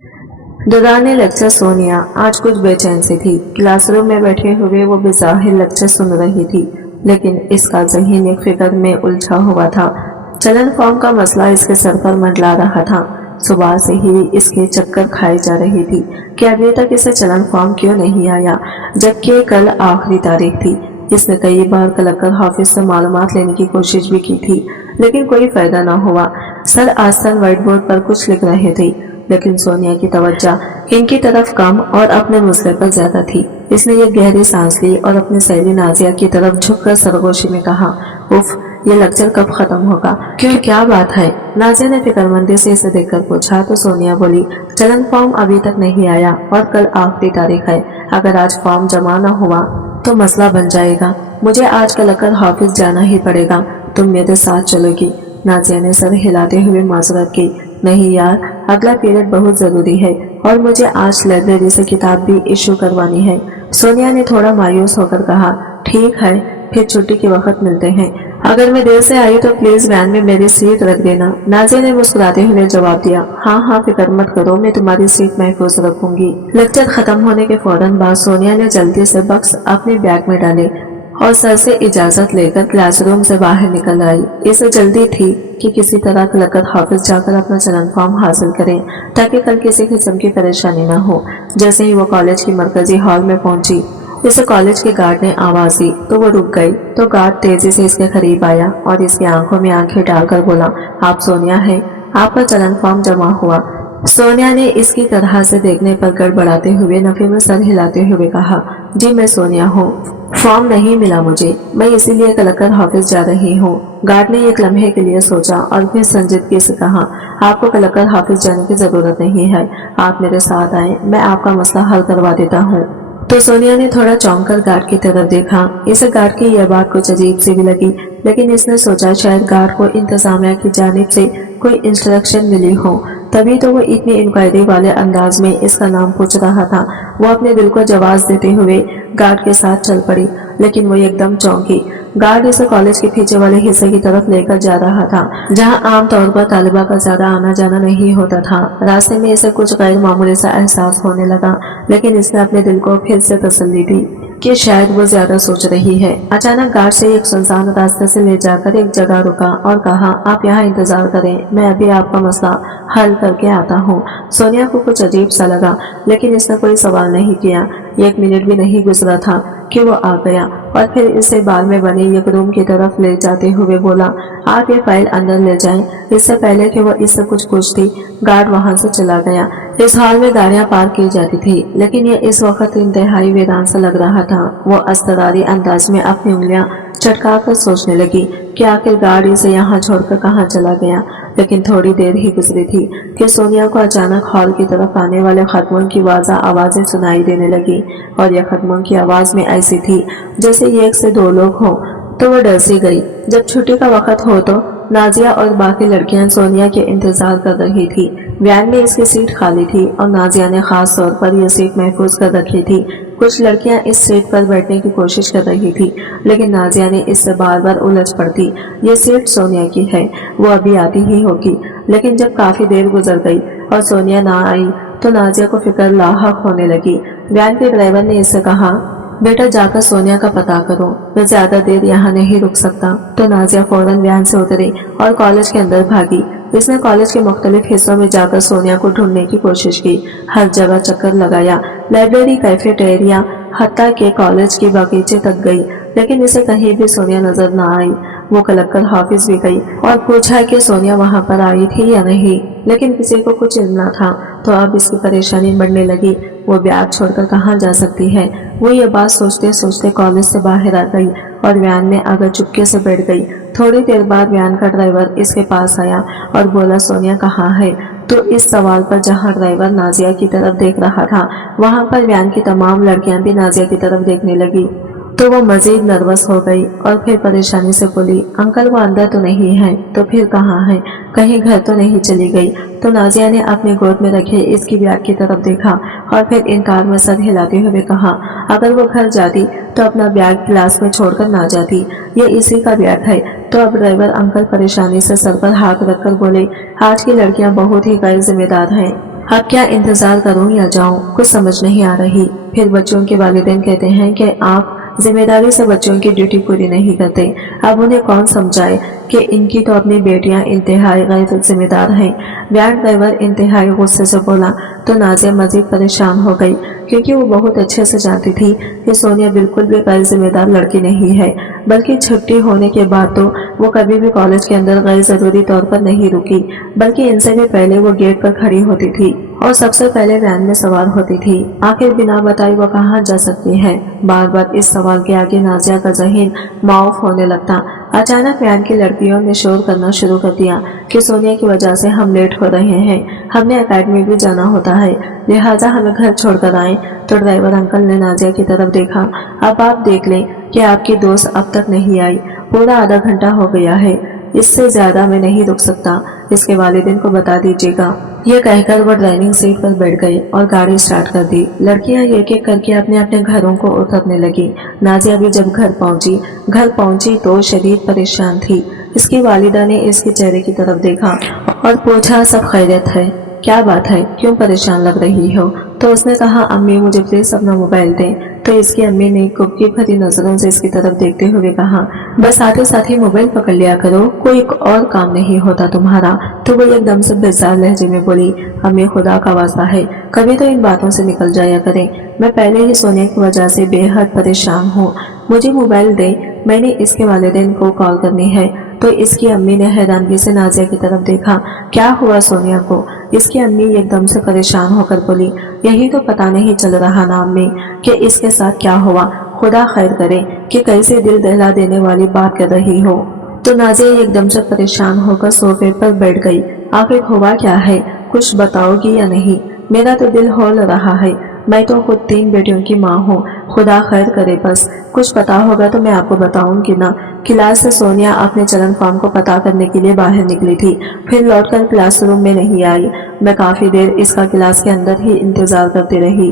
दौरान लेक्चर सोनिया आज कुछ बेचैन सी थी। क्लासरूम में बैठे हुए वो बेज़ाहिर लेक्चर सुन रही थी, लेकिन इसका ज़हन एक फिक्र में उलझा हुआ था। चलन फॉर्म का मसला इसके सर पर मंडला रहा था। सुबह से ही इसके चक्कर खाई जा रही थी कि अभी तक इसे चलन फॉर्म क्यों नहीं आया, जबकि कल आखिरी तारीख थी। इसने कई बार कलेक्टर ऑफिस से मालूमात लेने की कोशिश भी की थी, लेकिन कोई फायदा न हुआ। सर आसन व्हाइट बोर्ड पर कुछ लिख रहे थे, लेकिन सोनिया की तवज्जो इनकी तरफ कम और अपने मसले पर ज्यादा थी। इसने ये गहरी सांस ली और अपनी सहेली नाजिया की तरफ झुककर सरगोशी में कहा, उफ, ये लेक्चर कब खत्म होगा? क्यों, क्या बात है? नाजिया ने फिक्रमंदी से इसे देखकर पूछा तो सोनिया बोली, चलन फॉर्म अभी तक नहीं आया और कल आखिरी तारीख है। अगर आज फॉर्म जमा न हुआ तो मसला बन जाएगा। मुझे आज कलेक्टर ऑफिस जाना ही पड़ेगा। तुम मेरे साथ चलोगी? नाजिया ने सर हिलाते हुए माजरत की। नहीं यार, अगला पीरियड बहुत जरूरी है और मुझे आज लाइब्रेरी से किताब भी इशू करवानी है। सोनिया ने थोड़ा मायूस होकर कहा, ठीक है, फिर छुट्टी के वक्त मिलते हैं। अगर मैं देर से आई तो प्लीज वैन में मेरी सीट रख देना। नाजिया ने मुस्कुराते हुए जवाब दिया, हाँ हाँ, फिक्र मत करो, मैं तुम्हारी सीट महफूज रखूंगी। लेक्चर खत्म होने के फौरन बाद सोनिया ने जल्दी से बक्स अपने बैग में डाले और सर से इजाजत लेकर क्लासरूम से बाहर निकल आई। इसे जल्दी थी कि किसी तरह कलेक्टर ऑफिस जाकर अपना चलन फॉर्म हासिल करें, ताकि कल किसी किस्म की परेशानी न हो। जैसे ही वो कॉलेज की मरकजी हॉल में पहुंची, इसे कॉलेज के गार्ड ने आवाज दी तो वो रुक गई। तो गार्ड तेजी से इसके करीब आया और इसकी आंखों में आंखें डालकर बोला, आप सोनिया हैं? आपका चलन फॉर्म जमा हुआ? सोनिया ने इसकी तरह से देखने पर गड़बड़ाते हुए नफे में सर हिलाते हुए कहा, जी मैं सोनिया हूँ। फॉर्म नहीं मिला मुझे, मैं इसीलिए कलेक्टर ऑफिस जा रही हूँ। गार्ड ने एक लम्हे के लिए सोचा और फिर संजीदगी से कहा, आपको कलेक्टर ऑफिस जाने की जरूरत नहीं है, आप मेरे साथ आए, मैं आपका मसला हल करवा देता हूँ। तो सोनिया ने थोड़ा चौंक कर गार्ड की तरफ देखा। इसे गार्ड की यह बात कुछ अजीब सी भी लगी, लेकिन इसने सोचा शायद गार्ड को इंतजामिया की जानिब से कोई इंस्ट्रक्शन मिली हो, तभी तो वो इतनी इंक्वायरी वाले अंदाज में इसका नाम पूछ रहा था। वो अपने दिल को जवाब देते हुए गार्ड के साथ चल पड़ी, लेकिन वो एकदम चौंकी। गार्ड इसे कॉलेज के पीछे वाले हिस्से की तरफ लेकर जा रहा था, जहां आमतौर पर तालिबा का ज्यादा आना जाना नहीं होता था। रास्ते में इसे कुछ गैर मामूली सा एहसास होने लगा, लेकिन इसने अपने दिल को फिर से तसल्ली दी कि शायद वो ज्यादा सोच रही है। अचानक गार्ड से एक सुनसान रास्ते से ले जाकर एक जगह रुका और कहा, आप यहाँ इंतजार करें, मैं अभी आपका मसला हल करके आता हूँ। सोनिया को कुछ अजीब सा लगा, लेकिन इसने कोई सवाल नहीं किया। 1 मिनट भी नहीं गुजरा था कि वो आ गया और फिर इसे बाल में बने एक रूम की तरफ ले जाते हुए बोला, आप ये फाइल अंदर ले जाएं। इससे पहले कि वो इससे कुछ पूछती, गार्ड वहां से चला गया। इस हॉल में गाड़ियां पार्क की जाती थी, लेकिन ये इस वक्त इंतहाई वीरान सा लग रहा था। वो असरारी अंदाज में अपनी उंगलियां चटका कर सोचने लगी कि आखिर गार्ड इसे यहाँ छोड़कर कहाँ चला गया। लेकिन थोड़ी देर ही गुजरी थी कि सोनिया को अचानक हॉल की तरफ आने वाले खत्मों की वाज़ा आवाजें सुनाई देने लगी, और यह खत्मों की आवाज में ऐसी थी जैसे एक से 2 लोग हों। तो वो डर सी गई। जब छुट्टी का वक्त हो तो नाजिया और बाकी लड़कियां सोनिया के इंतजार कर रही थी। वैन में इसकी सीट खाली थी और नाजिया ने खास तौर पर यह सीट महफूज कर रखी थी। कुछ लड़कियां इस सीट पर बैठने की कोशिश कर रही थी, लेकिन नाजिया ने इससे बार बार उलझ पड़ती। ये सीट सोनिया की है, वो अभी आती ही होगी। लेकिन जब काफी देर गुजर गई और सोनिया ना आई तो नाजिया को फिक्र लाहक होने लगी। वैन के ड्राइवर ने इससे कहा, बेटा जाकर सोनिया का पता करो, मैं ज्यादा देर यहाँ नहीं रुक सकता। तो नाजिया फौरन वैन से उतरी और कॉलेज के अंदर भागी। इसने कॉलेज के मुख्तलिफ हिस्सों में जाकर सोनिया को ढूंढने की कोशिश की। हर जगह चक्कर लगाया, लाइब्रेरी, कैफेटेरिया, हत्ता के कॉलेज के बगीचे तक गई, लेकिन इसे कहीं भी सोनिया नजर न आई। वो कलेक्टर ऑफिस भी गई और पूछा कि सोनिया वहां पर आई थी या नहीं, लेकिन किसी को कुछ इल्म न था। तो अब इसकी परेशानी बढ़ने लगी। वो बैग छोड़कर कहाँ जा सकती है? वो ये बात सोचते सोचते कॉलेज से बाहर आ गई और वैन में आकर चुपके से बैठ गई। थोड़ी देर बाद वैन का ड्राइवर इसके पास आया और बोला, सोनिया कहाँ है? तो इस सवाल पर जहां ड्राइवर नाजिया की तरफ देख रहा था, वहां पर वैन की तमाम लड़कियां भी नाजिया की तरफ देखने लगी। तो वो मजीद नर्वस हो गई और फिर परेशानी से बोली, अंकल वो अंदर तो नहीं है? तो फिर कहाँ है? कहीं घर तो नहीं चली गई? तो नाजिया ने अपनी गोद में रखे इसकी बैग की तरफ देखा और फिर इनकार में सर हिलाते हुए कहा, अगर वो घर जाती तो अपना बैग क्लास में छोड़कर ना जाती, ये इसी का बैग है। तो अब ड्राइवर अंकल परेशानी से सर पर हाथ रखकर बोले, आज की लड़कियां बहुत ही गैर जिम्मेदार हैं। अब क्या इंतजार करूं या जाऊं, कुछ समझ नहीं आ रही। फिर बच्चों के वालिदैन कहते हैं कि आप जिम्मेदारी से बच्चों की ड्यूटी पूरी नहीं करते। अब उन्हें कौन समझाए कि इनकी तो अपनी बेटियां इंतहाई गैर जिम्मेदार हैं। वैन ड्राइवर इंतहाई गुस्से से बोला तो नाजिया मजीद परेशान हो गई, क्योंकि वो बहुत अच्छे से जानती थी कि सोनिया बिल्कुल भी गैर जिम्मेदार लड़की नहीं है, बल्कि छुट्टी होने के बाद तो वो कभी भी कॉलेज के अंदर गैर जरूरी तौर पर नहीं रुकी, बल्कि इनसे भी पहले वो गेट पर खड़ी होती थी और सबसे पहले वैन में सवार होती थी। आखिर बिना बताए वो कहाँ जा सकती है। बार बार इस सवाल के आगे नाजिया का ज़हन माऊफ होने लगता। अचानक वैन की लड़कियों ने शोर करना शुरू कर दिया कि सोनिया की वजह से हम लेट हो रहे हैं, हमने एकेडमी भी जाना होता है, लिहाजा हमें घर छोड़कर आए। तो ड्राइवर अंकल ने नाजिया की तरफ देखा। अब आप देख लें कि आपकी दोस्त अब तक नहीं आई, पूरा आधा घंटा हो गया है, इससे ज्यादा मैं नहीं रुक सकता, इसके वालिदैन को बता दीजिएगा। ये कहकर वो ड्राइविंग सीट पर बैठ गई और गाड़ी स्टार्ट कर दी। लड़कियां एक एक करके अपने अपने घरों को उतरने लगी। नाजिया भी जब घर पहुंची तो शदीद परेशान थी। इसकी वालिदा ने इसके चेहरे की तरफ देखा और पूछा, सब खैरियत है? क्या बात है, क्यों परेशान लग रही हो? तो उसने कहा, अम्मी मुझे प्लीज अपना मोबाइल दें। तो इसकी अम्मी ने कुबकी भरी नजरों से इसकी तरफ देखते हुए कहा, बस आते साथ ही मोबाइल पकड़ लिया करो, कोई और काम नहीं होता तुम्हारा। तो वो एकदम से बेजार लहजे में बोली, अम्मी खुदा का वास्ता है, कभी तो इन बातों से निकल जाया करें, मैं पहले ही सोने की वजह से बेहद परेशान हूँ, मुझे मोबाइल दे, मैंने इसके वालिदैन को कॉल करनी है। तो इसकी अम्मी ने हैरानगी से नाजिया की तरफ देखा। क्या हुआ सोनिया को? इसकी अम्मी एकदम से परेशान होकर बोली, यही तो पता नहीं चल रहा ना अम्मी कि इसके साथ क्या हुआ, खुदा खैर करे कि कैसे दिल दहला देने वाली बात कर रही हो। तो नाजिया एकदम से परेशान होकर सोफे पर बैठ गई। आखिर हुआ क्या है, कुछ बताओगी या नहीं? मेरा तो दिल हौल रहा है, मैं तो खुद 3 बेटियों की माँ हूँ, खुदा खैर करे, बस कुछ पता होगा तो मैं आपको बताऊंगी ना। क्लास से सोनिया अपने चलन फॉर्म को पता करने के लिए बाहर निकली थी, फिर लौटकर क्लासरूम में नहीं आई। मैं काफी देर इसका क्लास के अंदर ही इंतजार करती रही,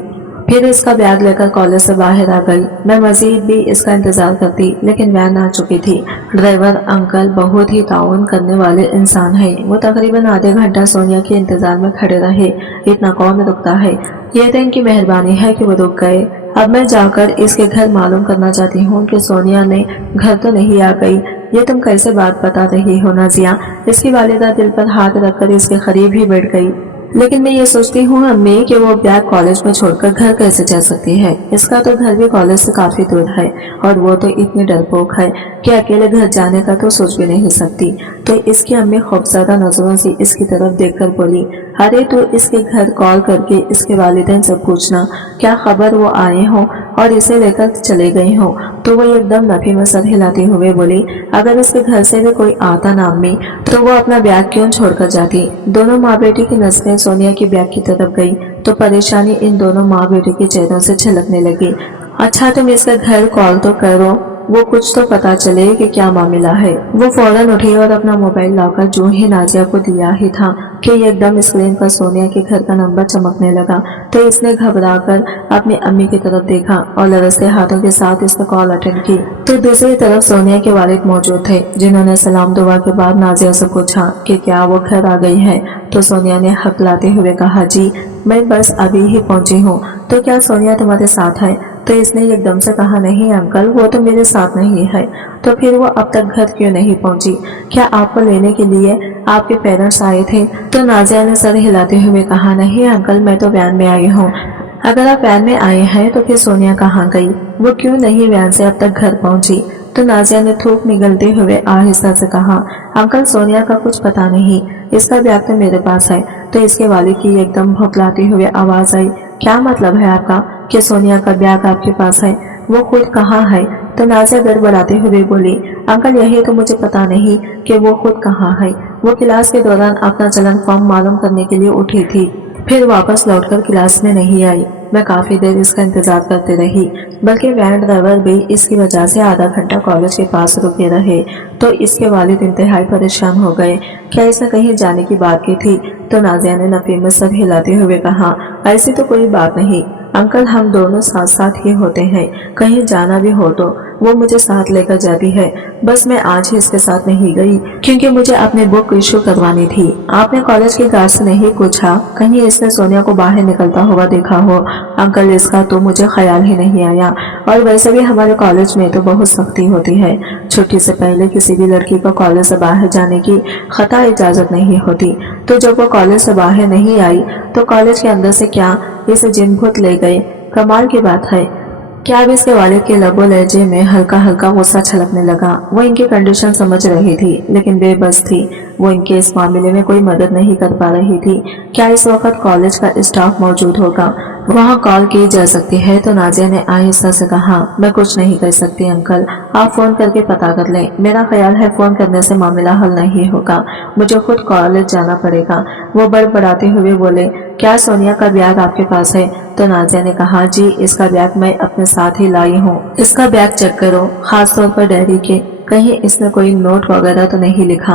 फिर इसका बैग लेकर कॉलेज से बाहर आ गई। मैं मजीद भी इसका इंतजार करती, लेकिन वैन आ चुकी थी। ड्राइवर अंकल बहुत ही ताउन करने वाले इंसान है, वो तकरीबन आधे घंटा सोनिया के इंतजार में खड़े रहे, इतना कौन रुकता है, ये तो इनकी मेहरबानी है कि वो रुक गए। अब मैं जाकर इसके घर मालूम करना चाहती हूँ कि सोनिया ने घर तो नहीं आ गई। ये तुम कैसे बात बता रही हो नाजिया? इसकी वालिदा दिल पर हाथ रखकर इसके करीब ही बैठ गई। लेकिन मैं ये सोचती हूँ अम्मी कि वो बैग कॉलेज में छोड़कर घर कैसे जा सकती है, इसका तो घर भी कॉलेज से काफी दूर है और वो तो इतनी डरपोक है कि अकेले घर जाने का तो सोच भी नहीं सकती। तो इसकी अम्मी खौफजदा नजरों से इसकी तरफ देखकर बोली, अरे तो इसके घर कॉल करके इसके वालिदैन से पूछना, क्या खबर वो आए हों और इसे लेकर चले गए हों। तो वो एकदम नफी में सर हिलाते हुए बोली, अगर इसके घर से भी कोई आता ना अम्मी तो वो अपना बैग क्यों छोड़कर जाती। दोनों माँ बेटी की नजरें सोनिया की बैग की तरफ गई तो परेशानी इन दोनों माँ बेटी के चेहरों से झलकने लगी। अच्छा तुम इसका घर कॉल तो करो, वो कुछ तो पता चले कि क्या मामला है। वो फौरन उठी और अपना मोबाइल लाकर जो ही नाजिया को दिया ही था कि एकदम स्क्रीन पर सोनिया के घर का नंबर चमकने लगा। तो इसने घबराकर अपनी अम्मी की तरफ देखा और लरसते हाथों के साथ इसका कॉल अटेंड की। तो दूसरी तरफ सोनिया के वालिद मौजूद थे, जिन्होंने सलाम दुआ के बाद नाजिया से पूछा कि क्या वो घर आ गई है। तो सोनिया ने हकलाते हुए कहा, जी मैं बस अभी ही पहुंची हूँ। तो क्या सोनिया तुम्हारे साथ है? तो इसने एकदम से कहा, नहीं अंकल वो तो मेरे साथ नहीं है। तो फिर वो अब तक घर क्यों नहीं पहुंची? क्या आपको लेने के लिए आपके पेरेंट्स आए थे? तो नाजिया ने सर हिलाते हुए कहा, नहीं अंकल मैं तो वैन में आई हूँ। अगर आप वैन में आए हैं तो फिर सोनिया कहाँ गई? वो क्यों नहीं वैन से अब तक घर पहुंची? तो नाजिया ने थूक निगलते हुए आहिस्ता से कहा, अंकल सोनिया का कुछ पता नहीं, इसका बैग तो मेरे पास है। तो इसके वालिद की एकदम भौंकलाते हुए आवाज आई, क्या मतलब है आपका कि सोनिया का बैग आपके पास है? वो खुद कहाँ है? तो नाजिया गड़बड़ाते हुए बोली, अंकल यही तो मुझे पता नहीं कि वो खुद कहाँ है। वो क्लास के दौरान अपना चलन फॉर्म मालूम करने के लिए उठी थी, फिर वापस लौटकर क्लास में नहीं आई। मैं काफी देर इसका इंतजार करते रही, बल्कि वैन ड्राइवर भी इसकी वजह से आधा घंटा कॉलेज के पास रुके रहे। तो इसके वालिद इंतहाई परेशान हो गए, क्या इसने कहीं जाने की बात की थी? तो नाजिया ने नफी में सर हिलाते हुए कहा, ऐसी तो कोई बात नहीं, अंकल हम दोनों साथ साथ ही होते हैं, कहीं जाना भी हो तो वो मुझे साथ लेकर जाती है। बस मैं आज ही इसके साथ नहीं गई क्योंकि मुझे अपनी बुक इशू करवानी थी। आपने कॉलेज के गार्ड से नहीं पूछा कहीं इसने सोनिया को बाहर निकलता हुआ देखा हो? अंकल इसका तो मुझे ख्याल ही नहीं आया, और वैसे भी हमारे कॉलेज में तो बहुत सख्ती होती है। छुट्टी से पहले किसी भी लड़की को कॉलेज से बाहर जाने की खता इजाजत नहीं होती। तो जब वो कॉलेज से बाहर नहीं आई तो कॉलेज के अंदर से क्या इसे जिन भूत ले गए? कमाल की बात है। क्या अब इसके वालिद के लबो लहजे में हल्का हल्का गुस्सा छलकने लगा। वो इनकी कंडीशन समझ रही थी लेकिन बेबस थी। वो इनके इस मामले में कोई मदद नहीं कर पा रही थी। क्या इस वक्त कॉलेज का स्टाफ मौजूद होगा? वहाँ कॉल की जा सकती है? तो नाजिया ने आहिस्ता से कहा, मैं कुछ नहीं कर सकती अंकल, आप फोन करके पता कर लें। मेरा ख्याल है फोन करने से मामला हल नहीं होगा, मुझे खुद कॉलेज जाना पड़ेगा। वो बड़बड़ाते हुए बोले, क्या सोनिया का बैग आपके पास है? तो नाजिया ने कहा, जी इसका बैग मैं अपने साथ ही लाई हूँ। इसका बैग चेक करो, खास तौर पर डैडी के, कहीं इसने कोई नोट वगैरह तो नहीं लिखा।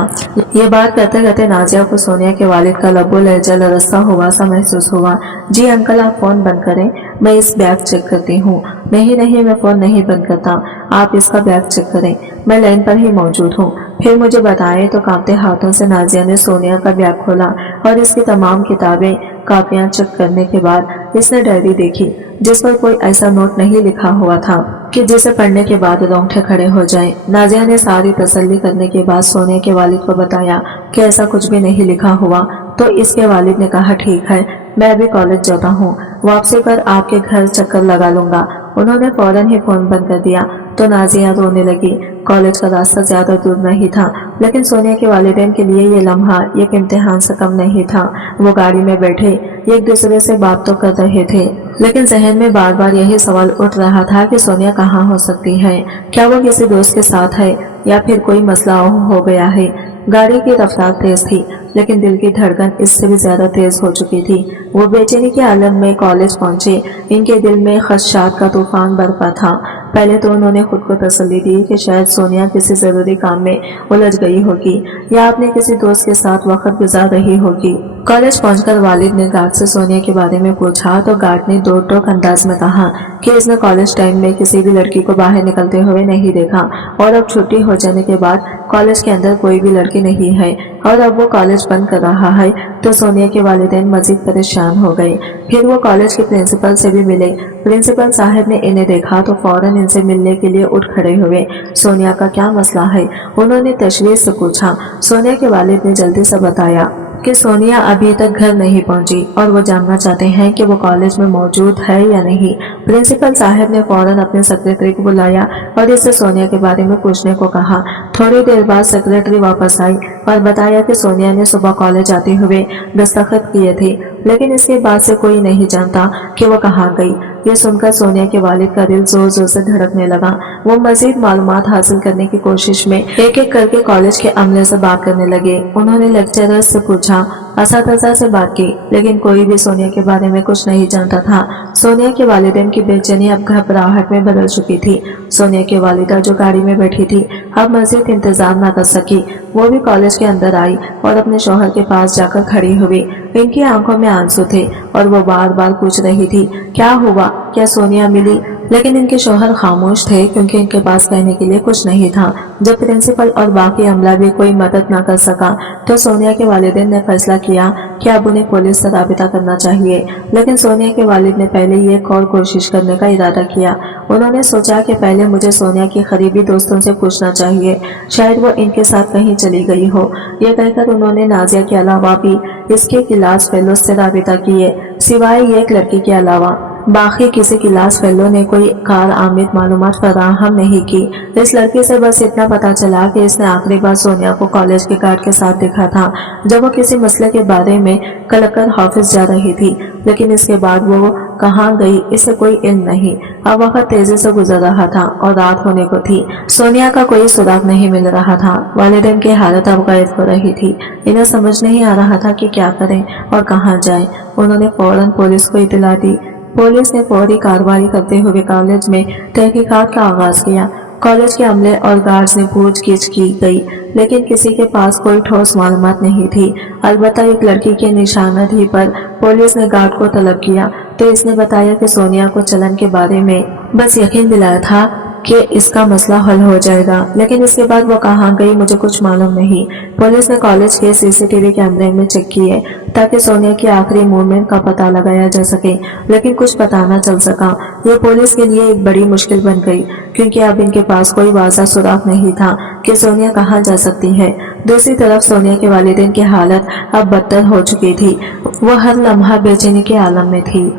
ये बात करते करते नाजिया को सोनिया के वालिद का लबो लहजा लरसता हुआ सा महसूस हुआ। जी अंकल आप फोन बंद करें, मैं इस बैग चेक करती हूँ। नहीं नहीं मैं फोन नहीं बंद करता, आप इसका बैग चेक करें, मैं लाइन पर ही मौजूद हूँ, फिर मुझे बताएं। तो कांपते हाथों से नाजिया ने सोनिया का बैग खोला और इसकी तमाम किताबें कापियां चेक करने के बाद इसने डायरी देखी जिस पर कोई ऐसा नोट नहीं लिखा हुआ था कि जिसे पढ़ने के बाद रोंगटे खड़े हो जाएं। नाजिया ने सारी तसल्ली करने के बाद सोनिया के वालिद को बताया कि ऐसा कुछ भी नहीं लिखा हुआ। तो इसके वालिद ने कहा, ठीक है मैं अभी कॉलेज जाता हूँ, वापसी पर आपके घर चक्कर लगा लूंगा। उन्होंने फौरन ही फोन बंद कर दिया। तो नाजिया रोने लगी। कॉलेज का रास्ता ज्यादा दूर नहीं था लेकिन सोनिया के वालिदैन के लिए ये लम्हा एक इम्तिहान से कम नहीं था। वो गाड़ी में बैठे एक दूसरे से बात तो कर रहे थे लेकिन जहन में बार बार यही सवाल उठ रहा था कि सोनिया कहाँ हो सकती है? क्या वो किसी दोस्त के साथ है या फिर कोई मसला हो गया है? गाड़ी की रफ्तार तेज थी लेकिन दिल की धड़कन इससे भी ज्यादा तेज हो चुकी थी। वो बेचैनी के आलम में कॉलेज पहुंचे। इनके दिल में खदशात का तूफान बरपा था। पहले तो उन्होंने खुद को तसल्ली दी कि शायद सोनिया किसी जरूरी काम में उलझ गई होगी या अपने किसी दोस्त के साथ वक्त गुजार रही होगी। कॉलेज पहुंचकर वालिद ने गार्ड से सोनिया के बारे में पूछा तो गार्ड ने दो टोक अंदाज में कहा कि इसने कॉलेज टाइम में किसी भी लड़की को बाहर निकलते हुए नहीं देखा और अब छुट्टी हो जाने के बाद कॉलेज के अंदर कोई भी लड़की नहीं है और अब वो कॉलेज बंद कर रहा है। तो सोनिया के वालिदैन मजीद परेशान हो गए। फिर वो कॉलेज के प्रिंसिपल से भी मिले। प्रिंसिपल साहब ने इन्हें देखा तो फौरन इनसे मिलने के लिए उठ खड़े हुए। सोनिया का क्या मसला है? उन्होंने तशवीश से पूछा। सोनिया के वालिद ने जल्दी से बताया कि सोनिया अभी तक घर नहीं पहुंची और वो जानना चाहते हैं कि वो कॉलेज में मौजूद है या नहीं। प्रिंसिपल साहब ने फौरन अपने सेक्रेटरी को बुलाया और इससे सोनिया के बारे में पूछने को कहा। थोड़ी देर बाद सेक्रेटरी वापस आई और बताया कि सोनिया ने सुबह कॉलेज आते हुए दस्तखत किए थे लेकिन इसके बाद से कोई नहीं जानता कि वो कहाँ गई। ये सुनकर सोनिया के वालिद का दिल जोर जोर से धड़कने लगा। वो मजीद मालूमात हासिल करने की कोशिश में एक एक करके कॉलेज के अमले से बात करने लगे। उन्होंने लेक्चरर से पूछा, असातिज़ा से बात की लेकिन कोई भी सोनिया के बारे में कुछ नहीं जानता था। सोनिया के वालिदैन की बेचैनी अब घबराहट में बदल चुकी थी। सोनिया की वालिदा जो गाड़ी में बैठी थी अब मजीद इंतजार न कर सकी। वो भी कॉलेज के अंदर आई और अपने शौहर के पास जाकर खड़ी हुई। इनकी आंखों में आंसू थे और वो बार बार पूछ रही थी, क्या हुआ, क्या सोनिया मिली? लेकिन इनके शौहर खामोश थे क्योंकि इनके पास कहने के लिए कुछ नहीं था। जब प्रिंसिपल और बाकी अमला भी कोई मदद न कर सका तो सोनिया के वालिदैन ने फैसला किया कि अब उन्हें पुलिस से राबिता करना चाहिए। लेकिन सोनिया के वालिद ने पहले ही एक और कोशिश करने का इरादा किया। उन्होंने सोचा कि पहले मुझे सोनिया की करीबी दोस्तों से पूछना चाहिए, शायद वो इनके साथ कहीं चली गई हो। ये कहकर उन्होंने नाजिया के अलावा भी इसके क्लास फेलो से राबिता किए। सिवाय एक लड़की के अलावा बाकी किसी क्लास फेलो ने कोई कार आमिद मालूमात फराहम नहीं की। इस लड़की से बस इतना पता चला कि इसने आखिरी बार सोनिया को कॉलेज के गार्ड के साथ देखा था जब वो किसी मसले के बारे में कलकत्ता ऑफिस जा रही थी। लेकिन इसके बाद वो कहाँ गई इसे कोई इल्म नहीं। अब वक्त तेजी से गुजर रहा था और रात होने को थी। सोनिया का कोई सुराग नहीं मिल रहा था। वालिदैन की हालत अब गैर हो रही थी। इन्हें समझ नहीं आ रहा था कि क्या करें और कहाँ जाएं। उन्होंने फौरन पुलिस को इत्तला दी। पुलिस ने फौरी कार्रवाई करते हुए कॉलेज में तहकीकात का आगाज किया। कॉलेज के अमले और गार्ड्स ने पूछगिछ की गई लेकिन किसी के पास कोई ठोस मालूमात नहीं थी। अलबत्ता एक लड़की के निशानदेही पर पुलिस ने गार्ड को तलब किया तो इसने बताया कि सोनिया को चलन के बारे में बस यकीन दिलाया था कि इसका मसला हल हो जाएगा, लेकिन इसके बाद वो कहाँ गई मुझे कुछ मालूम नहीं। पुलिस ने कॉलेज के सीसीटीवी कैमरे में चेक किए ताकि सोनिया की आखिरी मूवमेंट का पता लगाया जा सके, लेकिन कुछ पता न चल सका। ये पुलिस के लिए एक बड़ी मुश्किल बन गई, क्योंकि अब इनके पास कोई वाज़ह सुराग नहीं था कि सोनिया कहाँ जा सकती है। दूसरी तरफ सोनिया के वालिदैन की हालत अब बदतर हो चुकी थी। वो हर लम्हा बेचैनी के आलम में थी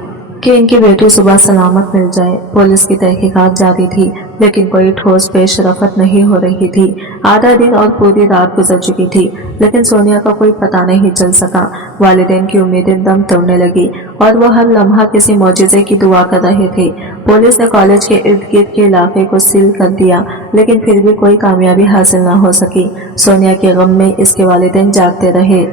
कि इनकी बेटी सुबह सलामत मिल जाए। पुलिस की तहकीकात जारी थी, लेकिन कोई ठोस पेश रफत नहीं हो रही थी। आधा दिन और पूरी रात गुजर चुकी थी, लेकिन सोनिया का कोई पता नहीं चल सका। वालिदैन की उम्मीदें दम तोड़ने लगी और वो हर लम्हा किसी मौजिज़े की दुआ कर रहे थे। पुलिस ने कॉलेज के इर्द गिर्द के इलाके को सील कर दिया, लेकिन फिर भी कोई कामयाबी हासिल न हो सकी। सोनिया के गम में इसके वालिदैन जागते रहे।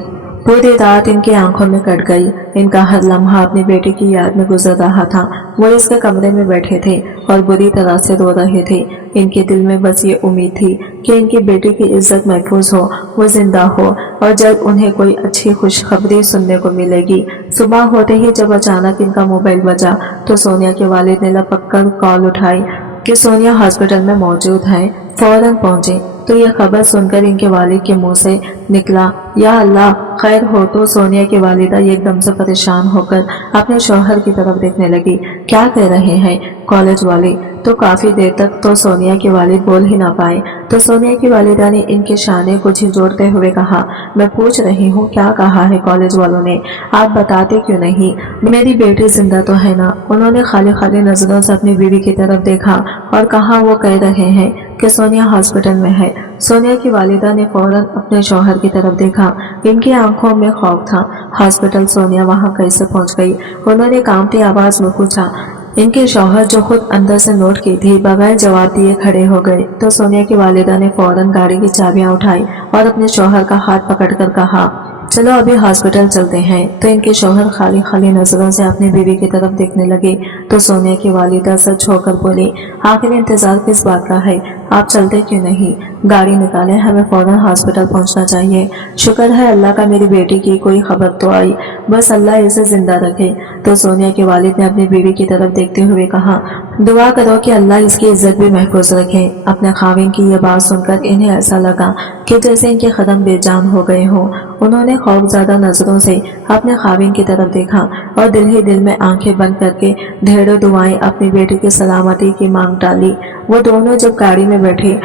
पूरी रात इनकी आंखों में कट गई। इनका हर लम्हा अपनी बेटी की याद में गुजर रहा था। वो इसके कमरे में बैठे थे और बुरी तरह से रो रहे थे। इनके दिल में बस ये उम्मीद थी कि इनकी बेटी की इज्जत महफूज हो, वो जिंदा हो और जल्द उन्हें कोई अच्छी खुशखबरी सुनने को मिलेगी। सुबह होते ही जब अचानक इनका मोबाइल बजा तो सोनिया के वालिद ने लपक कर कॉल उठाई कि सोनिया हॉस्पिटल में मौजूद है, फौरन पहुंचे। तो यह खबर सुनकर इनके वालिद के मुंह से निकला, या अल्लाह खैर हो। तो सोनिया की वालिदा एकदम से परेशान होकर अपने शौहर की तरफ देखने लगी। क्या कह रहे हैं कॉलेज वाले? तो काफी देर तक तो सोनिया के वालिद बोल ही ना पाए। तो सोनिया की वालिदा ने इनके शाने को झिझोड़ते हुए कहा, मैं पूछ रही हूँ क्या कहा है कॉलेज वालों ने, आप बताते क्यों नहीं? मेरी बेटी जिंदा तो है ना? उन्होंने खाली खाली नजरों से अपनी बीवी की तरफ देखा और कहा, वो कह रहे हैं कि सोनिया हॉस्पिटल में है। सोनिया की वालिदा ने फौरन अपने शौहर की तरफ देखा। इनकी आंखों में खौफ था। हॉस्पिटल सोनिया वहां कैसे पहुंच गई? उन्होंने कांपती आवाज में पूछा। इनके शौहर जो खुद अंदर से नोट की थी बगैर जवाब दिए खड़े हो गए। तो सोनिया की वालिदा ने फौरन गाड़ी की चाबियां उठाई और अपने शौहर का हाथ पकड़कर कहा, चलो अभी हॉस्पिटल चलते हैं। तो इनके शौहर खाली खाली नजरों से अपनी बीवी की तरफ देखने लगे। तो सोनिया की वालिदा सच होकर बोली, आखिर इंतजार किस बात का है? आप चलते क्यों नहीं? गाड़ी निकालें, हमें फौरन हॉस्पिटल पहुंचना चाहिए। शुक्र है अल्लाह का मेरी बेटी की कोई खबर तो आई, बस अल्लाह इसे जिंदा रखे। तो सोनिया के वालिद ने अपनी बीवी की तरफ देखते हुए कहा, दुआ करो कि अल्लाह इसकी इज्जत भी महफूज रखे। अपने खाविन की यह बात सुनकर इन्हें ऐसा लगा कि जैसे इनके कदम बेजान हो गए हों। उन्होंने खौफज़दा नजरों से अपने खाविन की तरफ देखा और दिल ही दिल में आंखें बंद करके ढेरों दुआएं अपनी बेटी की सलामती की मांग डाली। वो दोनों जब गाड़ी में बैठे,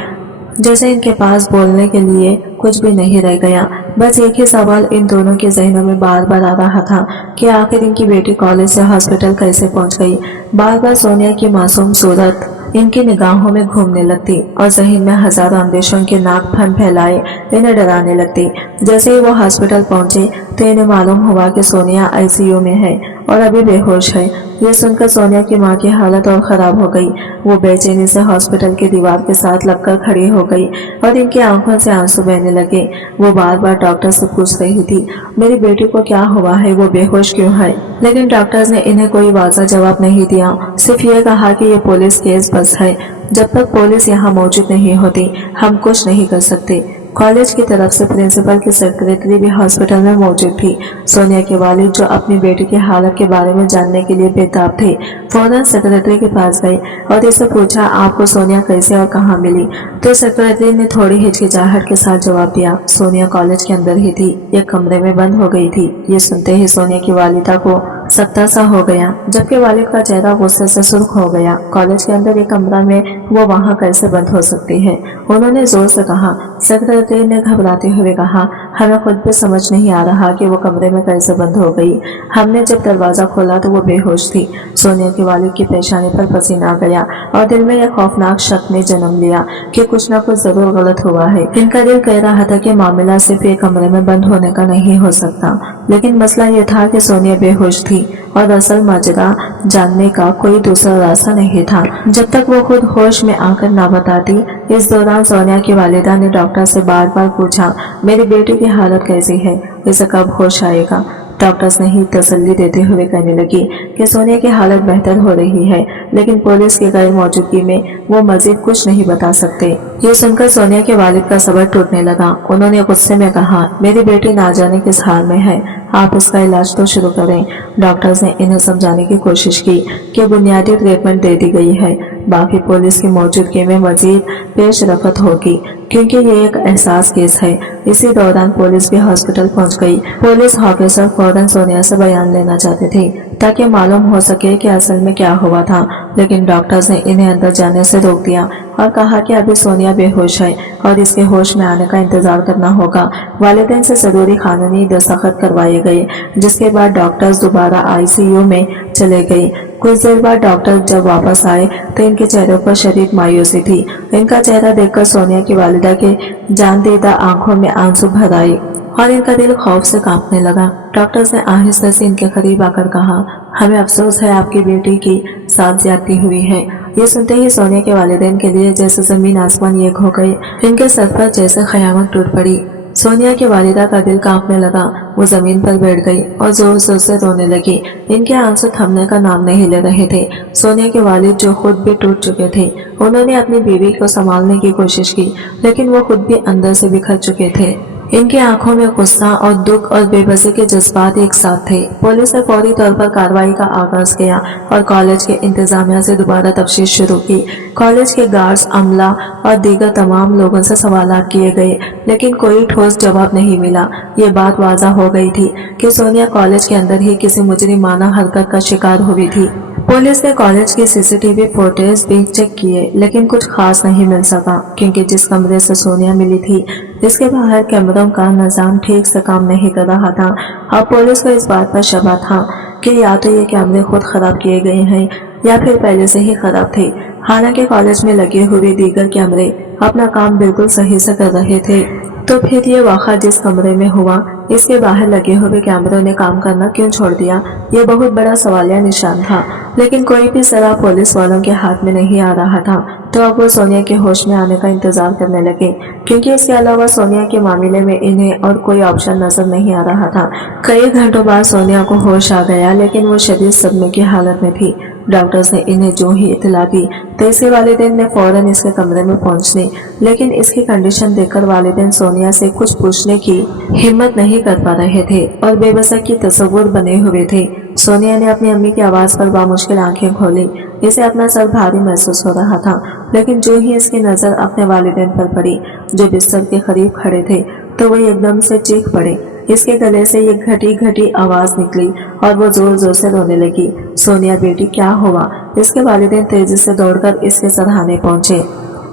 जैसे इनके पास बोलने के लिए कुछ भी नहीं रह गया। बस एक ही सवाल इन दोनों के जहनों में बार बार आ रहा था कि आखिर इनकी बेटी कॉलेज से हॉस्पिटल कैसे पहुंच गई। बार बार सोनिया की मासूम सूरत इनकी निगाहों में घूमने लगती और जहन में हजारों अंदेशों के नाक फन फैलाए इन्हें डराने लगती। जैसे ही वो हॉस्पिटल पहुंचे तो इन्हें मालूम हुआ कि सोनिया आईसीयू में है और अभी बेहोश है। ये सुनकर सोनिया की मां की हालत और खराब हो गई। वो बेचैनी से हॉस्पिटल की दीवार के साथ लगकर खड़ी हो गई और इनकी आंखों से आंसू बहने लगे। वो बार बार डॉक्टर से पूछ रही थी, मेरी बेटी को क्या हुआ है, वो बेहोश क्यों है? लेकिन डॉक्टर्स ने इन्हें कोई वाज़ा जवाब नहीं दिया, सिर्फ ये कहा कि ये पुलिस केस बस है, जब तक पुलिस यहाँ मौजूद नहीं होती हम कुछ नहीं कर सकते। कॉलेज की तरफ से प्रिंसिपल की सेक्रेटरी भी हॉस्पिटल में मौजूद थी। सोनिया के वालिद जो अपनी बेटी की हालत के बारे में जानने के लिए बेताब थे, फौरन सेक्रेटरी के पास गए और इससे पूछा, आपको सोनिया कैसे और कहाँ मिली? तो सेक्रेटरी ने थोड़ी हिचकिचाहट के साथ जवाब दिया, सोनिया कॉलेज के अंदर ही थी, एक कमरे में बंद हो गई थी। ये सुनते ही सोनिया की वालिदा को सख्ता सा हो गया, जबकि वालिद का चेहरा गुस्से से सुर्ख हो गया। कॉलेज के अंदर एक कमरा में वो वहाँ कैसे बंद हो सकती है? उन्होंने जोर से कहा। सेक्रेटरी ने घबराते हुए कहा, हमें खुद भी समझ नहीं आ रहा कि वो कमरे में कैसे बंद हो गई। हमने जब दरवाजा खोला तो वो बेहोश थी। सोनिया के वालिद की पेशानी पर पसीना आ गया और दिल में यह खौफनाक शक ने जन्म लिया कि कुछ न कुछ जरूर गलत हुआ है। इनका दिल कह रहा था कि मामला सिर्फ एक कमरे में बंद होने का नहीं हो सकता, लेकिन मसला ये था कि सोनिया बेहोश थी और असल माजरा जानने का कोई दूसरा रास्ता नहीं था जब तक वो खुद होश में आकर ना बताती। इस दौरान सोनिया की वालिदा ने डॉक्टर से बार बार पूछा, मेरी बेटी की हालत कैसी है, इसे कब होश आएगा? डॉक्टर्स ने ही तसल्ली देते हुए कहने लगी कि सोनिया की हालत बेहतर हो रही है, लेकिन पुलिस की गैर मौजूदगी में वो मजीद कुछ नहीं बता सकते। ये सुनकर सोनिया के वालिद का सब्र टूटने लगा। उन्होंने गुस्से में कहा, मेरी बेटी ना जाने किस हाल में है, आप इसका इलाज तो शुरू करें। डॉक्टर्स ने इन्हें समझाने की कोशिश की कि बुनियादी ट्रीटमेंट दे दी गई है, बाकी पुलिस की मौजूदगी में मजीद पेश रफत होगी क्योंकि ये एक एहसास केस है। इसी दौरान पुलिस भी हॉस्पिटल पहुंच गई। पुलिस ऑफिसर फौरन सोनिया से बयान लेना चाहते थे ताकि मालूम हो सके कि असल में क्या हुआ था, लेकिन डॉक्टर्स ने इन्हें अंदर जाने से रोक दिया और कहा कि अभी सोनिया बेहोश है और इसके होश में आने का इंतजार करना होगा। वालिदैन से जरूरी कानूनी दस्तखत करवाए गए, जिसके बाद डॉक्टर्स दोबारा आईसीयू में चले गए। कुछ देर बाद डॉक्टर जब वापस आए तो इनके चेहरों पर शदीद मायूसी थी। इनका चेहरा देखकर सोनिया की वालिदा के जानदीदा आंखों में आंसू भर आए और इनका दिल खौफ से कांपने लगा। डॉक्टर्स ने आहिस्ता से इनके करीब आकर कहा, हमें अफसोस है आपकी बेटी की साथ ज्यादती हुई है। ये सुनते ही सोनिया के वालिदैन के लिए जैसे जमीन आसमान एक हो गए। इनके सर पर जैसे कयामत टूट पड़ी। सोनिया की वालिदा का दिल कांपने लगा। वो जमीन पर बैठ गई और जोर जोर से रोने लगी। इनके आंसू थमने का नाम नहीं ले रहे थे। सोनिया के वालिद जो खुद भी टूट चुके थे, उन्होंने अपनी बीवी को संभालने की कोशिश की, लेकिन वो खुद भी अंदर से बिखर चुके थे। इनकी आंखों में गुस्सा और दुख और बेबसी के जज्बात एक साथ थे। पुलिस ने फौरी तौर पर कार्रवाई का आगाज किया और कॉलेज के इंतजामिया से दोबारा तफ्तीश शुरू की। कॉलेज के गार्ड्स, अमला और दीगर तमाम लोगों से सवालात किए गए, लेकिन कोई ठोस जवाब नहीं मिला। ये बात वाज़ा हो गई थी कि सोनिया कॉलेज के अंदर ही किसी मुजरिमाना हरकत का शिकार हुई थी। पुलिस ने कॉलेज की सीसीटीवी फुटेज भी चेक किए, लेकिन कुछ खास नहीं मिल सका क्योंकि जिस कमरे से सोनिया मिली थी, इसके बाहर कैमरों का निजाम ठीक से काम नहीं कर रहा था। अब पुलिस को इस बात पर शबा था कि या तो ये कैमरे खुद खराब किए गए हैं या फिर पहले से ही खराब थे। हालांकि कॉलेज में लगे हुए दीगर कैमरे अपना काम बिल्कुल सही से कर रहे थे, तो फिर ये वाक़ा जिस कमरे में हुआ, इसके बाहर लगे हुए कैमरों ने काम करना क्यों छोड़ दिया? ये बहुत बड़ा सवालिया निशान था, लेकिन कोई भी सलाह पुलिस वालों के हाथ में नहीं आ रहा था। तो अब वो सोनिया के होश में आने का इंतजार करने लगे, क्योंकि इसके अलावा सोनिया के मामले में इन्हें और कोई ऑप्शन नजर नहीं आ रहा था। कई घंटों बाद सोनिया को होश आ गया, लेकिन वो शदीद सदमे की हालत में थी। डॉक्टर्स ने इन्हें जो ही इत्तला दी तो इसके वालिदैन ने फौरन इसके कमरे में पहुंचने, लेकिन इसकी कंडीशन देखकर वालिदैन सोनिया से कुछ पूछने की हिम्मत नहीं कर पा रहे थे और बेबसा की तस्वुर बने हुए थे। सोनिया ने अपनी अम्मी की आवाज पर बामुश्किल आंखें खोली। इसे अपना सर भारी महसूस हो रहा था, लेकिन जो ही इसकी नजर अपने वालिदैन पर पड़ी जो बिस्तर के करीब खड़े थे, तो वो एकदम से चीख पड़े। इसके गले से ये घटी घटी आवाज निकली और वो जोर जोर से रोने लगी। सोनिया बेटी क्या हुआ? इसके वालिदैन तेजी से दौड़कर इसके सराहने पहुंचे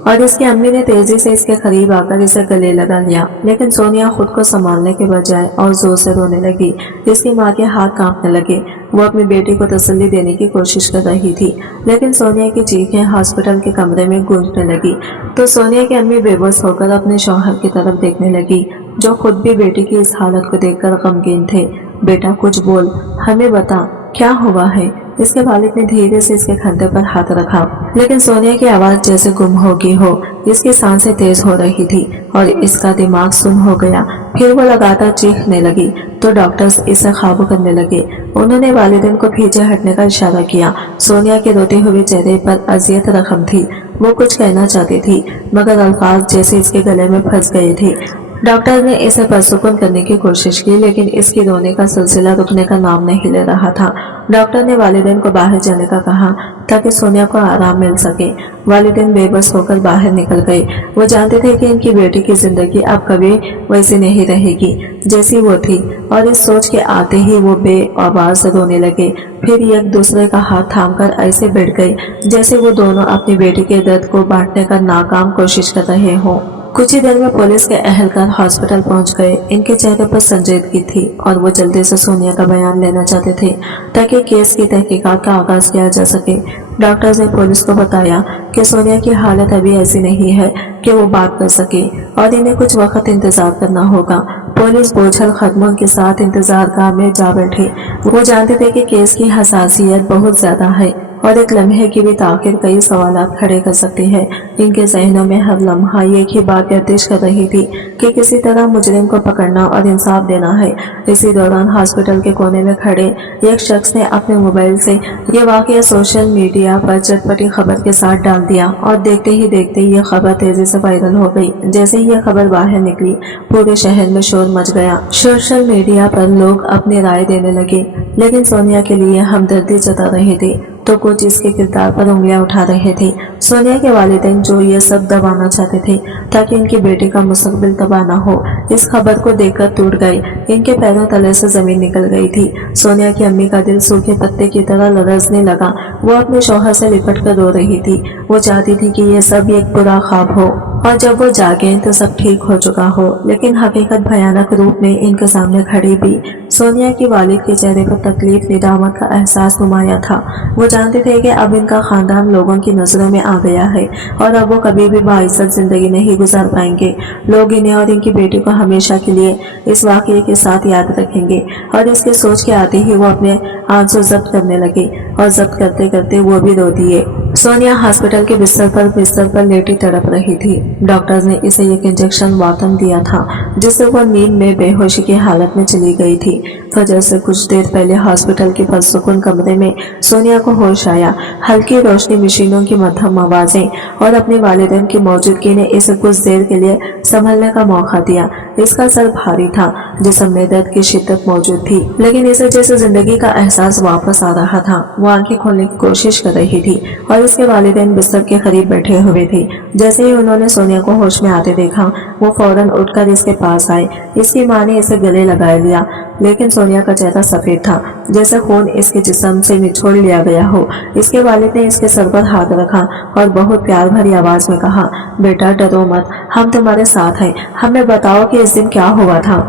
और इसकी अम्मी ने तेजी से इसके करीब आकर इसे गले लगा लिया, लेकिन सोनिया खुद को संभालने के बजाय और जोर से रोने लगी। इसकी माँ के हाथ कांपने लगे। वो अपनी बेटी को तसल्ली देने की कोशिश कर रही थी, लेकिन सोनिया की चीखें हॉस्पिटल के कमरे में गूंजने लगी। तो सोनिया की अम्मी बेबस होकर अपने शौहर की तरफ देखने लगी, जो खुद भी बेटी की इस हालत को देखकर गमगीन थे। बेटा कुछ बोल, हमें बता क्या हुआ है? इसके वालिद ने धीरे से इसके कंधे पर हाथ रखा, लेकिन सोनिया की आवाज जैसे गुम हो गई हो। इसकी सांसें तेज हो रही थी और इसका दिमाग सुन्न हो गया। फिर वो लगातार चीखने लगी तो डॉक्टर्स इसे काबू करने लगे। उन्होंने वालिदैन को पीछे हटने का इशारा किया। सोनिया के रोते हुए चेहरे पर अजियत रकम थी। वो कुछ कहना चाहती थी, मगर अल्फाज जैसे इसके गले में फंस गए थे। डॉक्टर ने इसे पुरसुकून करने की कोशिश की, लेकिन इसकी रोने का सिलसिला रुकने का नाम नहीं ले रहा था। डॉक्टर ने वालिदैन को बाहर जाने का कहा ताकि सोनिया को आराम मिल सके। वालिदैन बेबस होकर बाहर निकल गए। वो जानते थे कि इनकी बेटी की जिंदगी अब कभी वैसी नहीं रहेगी जैसी वो थी, और इस सोच के आते ही वो बेआवाज रोने लगे। फिर एक दूसरे का हाथ थामकर ऐसे बैठ गए जैसे वो दोनों अपनी बेटी के दर्द को बांटने का नाकाम कोशिश कर रहे हों। कुछ ही देर में पुलिस के अहलकार हॉस्पिटल पहुंच गए। इनके चेहरे पर संजीदगी थी और वो जल्दी से सोनिया का बयान लेना चाहते थे ताकि केस की तहकीकात का आगाज किया जा सके। डॉक्टर्स ने पुलिस को बताया कि सोनिया की हालत अभी ऐसी नहीं है कि वो बात कर सके और इन्हें कुछ वक्त इंतजार करना होगा। पुलिस बोझल खदमों के साथ इंतजार गाह में जा बैठे। वो जानते थे कि केस की हसासियत बहुत ज्यादा है और एक लम्हे की भी ताखिर कई सवालात खड़े कर सकती है। इनके ज़हनों में हर लम्हा एक ही बात गर्दिश कर रही थी कि किसी तरह मुजरिम को पकड़ना और इंसाफ देना है। इसी दौरान हॉस्पिटल के कोने में खड़े एक शख्स ने अपने मोबाइल से ये वाक़या सोशल मीडिया पर चटपटी खबर के साथ डाल दिया और देखते ही देखते ये खबर तेजी से वायरल हो गई। जैसे ही ये खबर बाहर निकली, पूरे शहर में शोर मच गया। सोशल मीडिया पर लोग अपनी राय देने लगे, लेकिन सोनिया के लिए हमदर्दी जता रहे थे तो कुछ इसके किरदार पर उंगलियां उठा रहे थे। सोनिया के वालिदैन जो ये सब दबाना चाहते थे ताकि इनकी बेटी का मुस्तकबिल तबाह न हो, इस खबर को देखकर टूट गए। इनके पैरों तले से जमीन निकल गई थी। सोनिया की अम्मी का दिल सूखे पत्ते की तरह लरजने लगा। वो अपने शौहर से लिपट कर रो रही थी। वो चाहती थी कि ये सब एक बुरा ख्वाब हो और जब वो जागे तो सब ठीक हो चुका हो, लेकिन हकीकत भयानक रूप में इनके सामने खड़ी भी। सोनिया की वालिद के चेहरे पर तकलीफ निदामत का एहसास नुमाया था। वो जानते थे कि अब इनका खानदान लोगों की नजरों में आ गया है और अब वो कभी भी बाइज्जत जिंदगी नहीं गुजार पाएंगे। लोग इन्हें और इनकी बेटी को हमेशा के लिए इस वाकये के साथ याद रखेंगे। और इसके सोच के आते ही वो अपने आंसू जब्त करने लगे और जब्त करते करते वो भी रो दिए। सोनिया हॉस्पिटल के बिस्तर पर लेटी तड़प रही थी। डॉक्टर्स ने इसे एक इंजेक्शन वातम दिया था जिससे वो नींद में बेहोशी की हालत में चली गई थी। फजर से कुछ देर पहले हॉस्पिटल के पुरसुकून कमरे में सोनिया को होश आया। हल्की रोशनी, मशीनों की मध्यम आवाजें और अपने वालिदैन की मौजूदगी ने इसे कुछ देर के लिए संभलने का मौका दिया। इसका सर भारी था, जिस्म में दर्द की शिद्दत मौजूद थी, लेकिन इसे जैसे जिंदगी का एहसास वापस आ रहा था। वो आंखें खोलने की कोशिश कर रही थी और इसके वालिदैन बिस्तर के करीब बैठे हुए थे। जैसे ही उन्होंने सोनिया को होश में आते देखा, वो फौरन उठकर इसके पास आए। इसकी माँ ने इसे गले लगा लिया, लेकिन सोनिया का चेहरा सफेद था, जैसे खून इसके जिस्म से निचोड़ लिया गया हो। इसके वालिद ने इसके सर पर हाथ रखा और बहुत प्यार भरी आवाज में कहा, बेटा डरो मत, हम तुम्हारे साथ हैं। हमें बताओ कि इस दिन क्या हुआ था।